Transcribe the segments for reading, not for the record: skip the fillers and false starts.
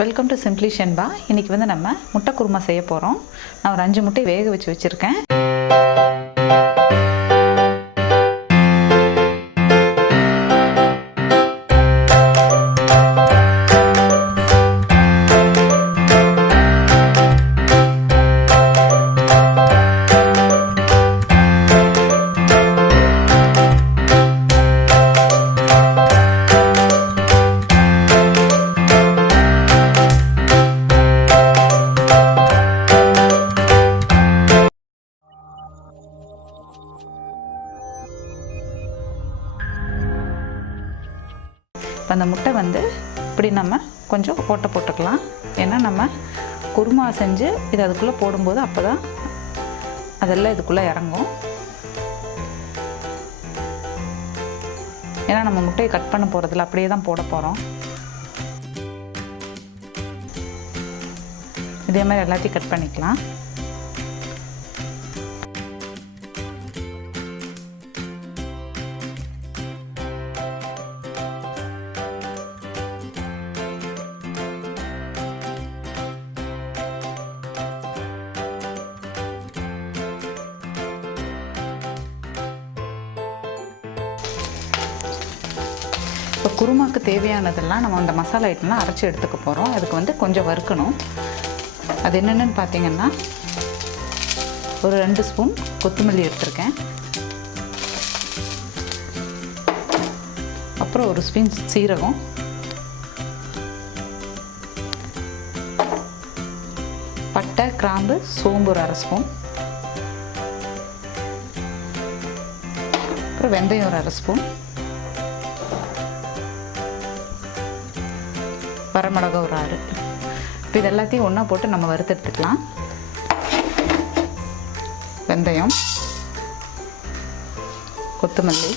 Welcome to simply Shenba. இன்றைக்கி வந்து நம்ம முட்டை குருமா செய்ய போகிறோம். நான் ஒரு 5 முட்டை வேக வச்சுருக்கேன். இப்போ அந்த முட்டை வந்து இப்படி நம்ம கொஞ்சம் ஓட்டை போட்டுக்கலாம். ஏன்னா நம்ம குருமா செஞ்சு இது அதுக்குள்ளே போடும்போது அப்போ தான் அதெல்லாம் இதுக்குள்ளே இறங்கும். ஏன்னா நம்ம முட்டையை கட் பண்ண போகிறதில்ல, அப்படியே தான் போட போகிறோம். இதே மாதிரி எல்லாத்தையும் கட் பண்ணிக்கலாம். இப்போ குருமாவுக்கு தேவையானதெல்லாம் நம்ம அந்த மசாலா ஐட்டம்லாம் அரைச்சி எடுத்துக்க போகிறோம். அதுக்கு வந்து கொஞ்சம் வறுக்கணும். அது என்னென்னு பார்த்தீங்கன்னா, ஒரு 2 ஸ்பூன் கொத்தமல்லி எடுத்திருக்கேன். அப்புறம் ஒரு ஸ்பூன் சீரகம், பட்டை, கிராம்பு, சோம்பு ஒரு 1/2 ஸ்பூன், அப்புறம் வெந்தயம் ஒரு 1/2 ஸ்பூன், வரமிளகா ஒரு 6. இப்போ இது எல்லாத்தையும் ஒன்றா போட்டு நம்ம வறுத்தெடுத்துக்கலாம். வெந்தயம், கொத்தமல்லி,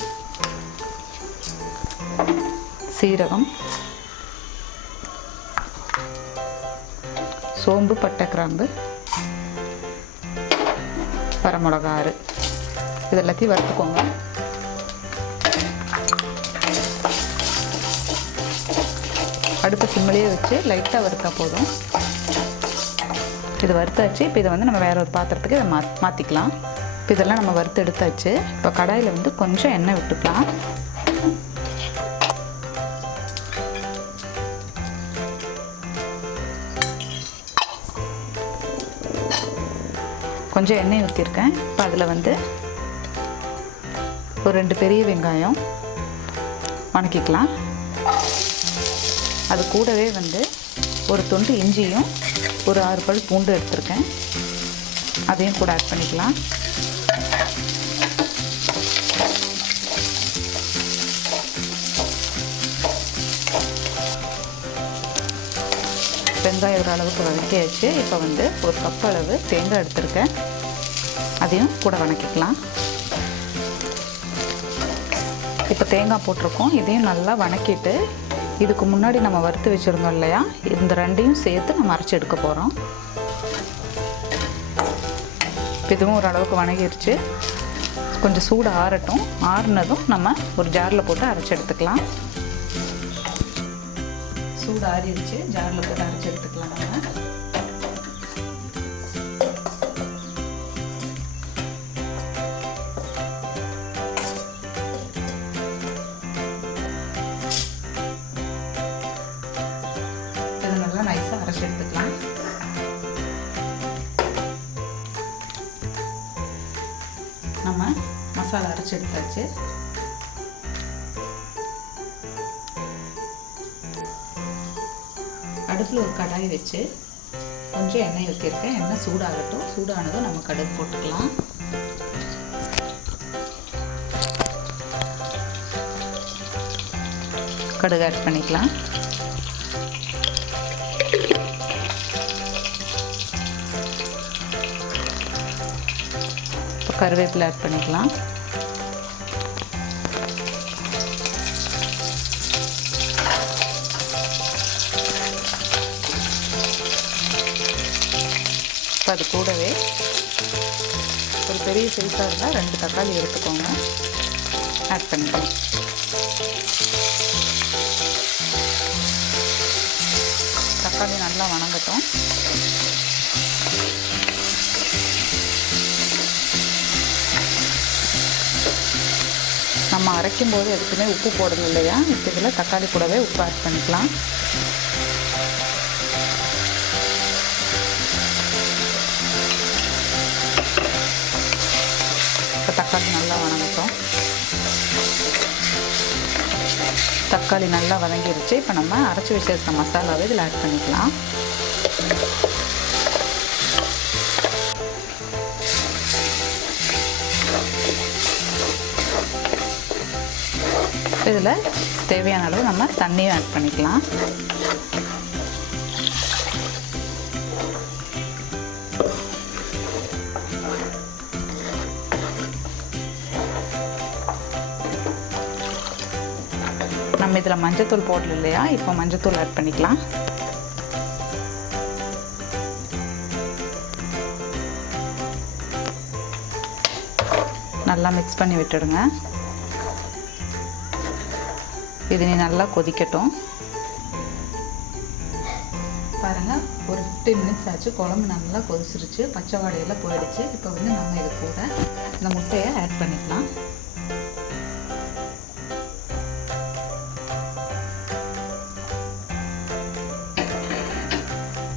சீரகம், சோம்பு, பட்டை, கிராம்பு, வரமிளகா 6. இது எல்லாத்தையும் வறுத்துக்கோங்க. அடுப்பு சிம்மிலேயே வச்சு லைட்டாக வறுத்தா போதும். இது வறுத்தாச்சு. இப்போ இதை வந்து நம்ம வேறு ஒரு பாத்திரத்துக்கு இதை மாற்றிக்கலாம். இப்போ இதெல்லாம் நம்ம வறுத்து எடுத்தாச்சு. இப்போ கடாயில் வந்து கொஞ்சம் எண்ணெய் விட்டுக்கலாம். கொஞ்சம் எண்ணெய் ஊற்றிருக்கேன். இப்போ அதில் வந்து ஒரு 2 பெரிய வெங்காயம் வணக்கிக்கலாம். அது கூடவே வந்து ஒரு துண்டு இஞ்சியும் ஒரு 6 பல் பூண்டு எடுத்திருக்கேன். அதையும் கூட ஆட் பண்ணிக்கலாம். வெங்காயம் ஒரு அளவுக்கு வதக்கியாச்சு. இப்போ வந்து ஒரு கப் அளவு தேங்காய் எடுத்திருக்கேன். அதையும் கூட வதக்கிக்கலாம். இப்போ தேங்காய் போட்டிருக்கோம். இதையும் நல்லா வதக்கிட்டு இதுக்கு முன்னாடி நம்ம வறுத்து வச்சுருந்தோம் இல்லையா, இந்த 2ஐயும் சேர்த்து நம்ம அரைச்சி எடுக்க போகிறோம். இதுவும் ஓரளவுக்கு வதங்கிருச்சு. கொஞ்சம் சூடு ஆறட்டும். ஆறுனதும் நம்ம ஒரு ஜாரில் போட்டு அரைச்சி எடுத்துக்கலாம். சூடு ஆறிடுச்சு. ஜாரில் போட்டு அரைச்சி எடுத்துக்கலாம் நம்ம. நல்லா நைஸாக அரைச்சி எடுத்துக்கலாம். நம்ம மசாலா அரைச்சி எடுத்தாச்சு. அடுப்பில் ஒரு கடாய் வச்சு கொஞ்சம் எண்ணெய் ஊற்றிருக்கேன். எண்ணெய் சூடாகட்டும். சூடானதும் நம்ம கடுகு போட்டுக்கலாம். கடுகு ஆட் பண்ணிக்கலாம். கருவேப்பிலை ஆட் பண்ணிக்கலாம். இப்போ அது கூடவே ஒரு பெரிய சைஸாக இருந்தால் 2 தக்காளி எடுத்துக்கோங்க. ஆட் பண்ணிக்கலாம். தக்காளி நல்லா வணங்கட்டும். நம்ம அரைக்கும் போது எதுக்குமே உப்பு போடணும் இல்லையா, இப்போ இதில் தக்காளி கூடவே உப்பு ஆட் பண்ணிக்கலாம். இப்போ தக்காளி நல்லா வணங்கட்டும். தக்காளி நல்லா வதங்கிடுச்சு. இப்போ நம்ம அரைச்சி வச்சிருக்க மசாலாவை இதில் ஆட் பண்ணிக்கலாம். இதில் தேவையான அளவு நம்ம தண்ணியும் ஆட் பண்ணிக்கலாம். நம்ம இதில் மஞ்சத்தூள் போடல இல்லையா, இப்போ மஞ்சத்தூள் ஆட் பண்ணிக்கலாம். நல்லா மிக்ஸ் பண்ணி விட்டுடுங்க. இது நல்லா கொதிக்கட்டும். பாருங்கள், ஒரு 15 மினிட்ஸ் ஆச்சு. குழம்பு நல்லா கொதிச்சிருச்சு, பச்சை வாடையெல்லாம் போயிடுச்சு. இப்போ வந்து நம்ம இது கூட இந்த முட்டையை ஆட் பண்ணிக்கலாம்.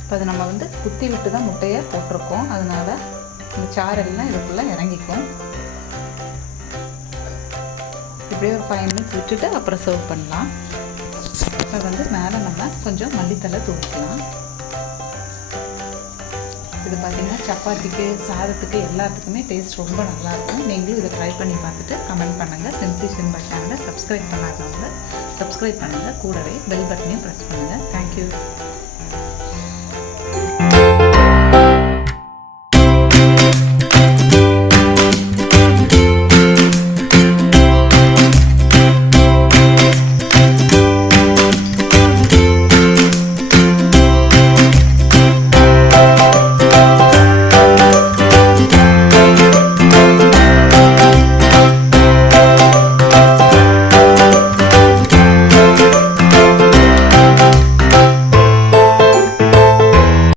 இப்போ அது நம்ம வந்து குத்தி விட்டு தான் முட்டையை போட்டிருக்கோம், அதனால் இந்த சாரெல்லாம் இதுக்குள்ளே இறங்கிக்கும். இப்படியே ஒரு 5 மினிட்ஸ் விட்டுட்டு அப்புறம் சர்வ் பண்ணலாம். இப்போ வந்து மேலே நம்ம கொஞ்சம் மல்லித்தலை தூவிக்கலாம். இது பார்த்திங்கன்னா சப்பாத்திக்கு, சாதத்துக்கு எல்லாத்துக்குமே டேஸ்ட் ரொம்ப நல்லாயிருக்கும். நீங்களும் இதை ட்ரை பண்ணி பார்த்துட்டு கமெண்ட் பண்ணுங்கள். சிம்பிளி சிம்பிள் சேனலை சப்ஸ்கிரைப் பண்ணாதவங்க சப்ஸ்கிரைப் பண்ணுங்கள். கூடவே பெல் பட்டனையும் ப்ரெஸ் பண்ணுங்கள். தேங்க்யூ.